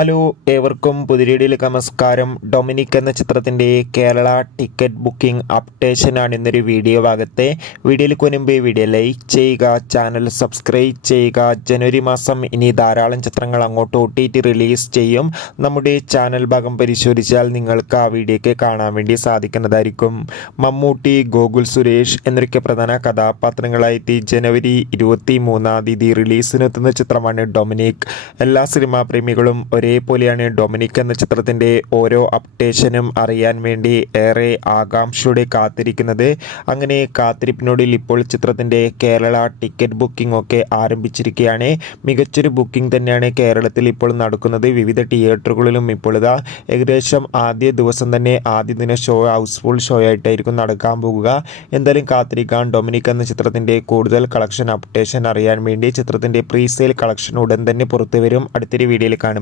Hello ഏവർക്കും പുതിരീടിയിലേക്ക് നമസ്കാരം. Dominic എന്ന ചിത്രത്തിന്റെ കേരള ടിക്കറ്റ് ബുക്കിംഗ് അപ്ഡേഷനാണ് ഇന്നൊരു വീഡിയോ ഭാഗത്തെ. വീഡിയോയിലേക്ക് മുൻപ് വീഡിയോ ലൈക്ക് ചെയ്യുക ചാനൽ സബ്സ്ക്രൈബ് ചെയ്യുക. ജനുവരി മാസം ഇനി ധാരാളം ചിത്രങ്ങൾ അങ്ങോട്ട് ഒ റിലീസ് ചെയ്യും. നമ്മുടെ ചാനൽ ഭാഗം പരിശോധിച്ചാൽ നിങ്ങൾക്ക് ആ വീഡിയോയ്ക്ക് കാണാൻ വേണ്ടി സാധിക്കുന്നതായിരിക്കും. മമ്മൂട്ടി ഗോകുൽ സുരേഷ് എന്നൊക്കെ പ്രധാന കഥാപാത്രങ്ങളായിട്ട് ജനുവരി ഇരുപത്തി മൂന്നാം തീയതി റിലീസിനെത്തുന്ന ചിത്രമാണ് ഡൊമിനിക്. എല്ലാ സിനിമാ പ്രേമികളും ഒരേപോലെയാണ് ഡൊമിനിക് എന്ന ചിത്രത്തിന്റെ ഓരോ അപ്ഡേഷനും അറിയാൻ വേണ്ടി ഏറെ ആകാംക്ഷയോടെ കാത്തിരിക്കുന്നത്. അങ്ങനെ കാത്തിരിപ്പിനോടിൽ ഇപ്പോൾ ചിത്രത്തിന്റെ കേരള ടിക്കറ്റ് ബുക്കിംഗ് ഒക്കെ ആരംഭിച്ചിരിക്കുകയാണ്. മികച്ചൊരു ബുക്കിംഗ് തന്നെയാണ് കേരളത്തിൽ ഇപ്പോൾ നടക്കുന്നത്. വിവിധ തിയേറ്ററുകളിലും ഇപ്പോൾ ഇതാ ഏകദേശം ആദ്യ ദിവസം തന്നെ ആദ്യ ദിന ഷോ ഹൗസ്ഫുൾ ഷോ ആയിട്ടായിരിക്കും നടക്കാൻ പോകുക. എന്തായാലും കാത്തിരിക്കാൻ ഡൊമിനിക് എന്ന ചിത്രത്തിന്റെ കൂടുതൽ കളക്ഷൻ അപ്ഡേഷൻ അറിയാൻ വേണ്ടി ചിത്രത്തിന്റെ പ്രീ സെയിൽ കളക്ഷൻ ഉടൻ തന്നെ പുറത്തു വരും. അടുത്തൊരു വീഡിയോയിൽ കാണുമ്പോൾ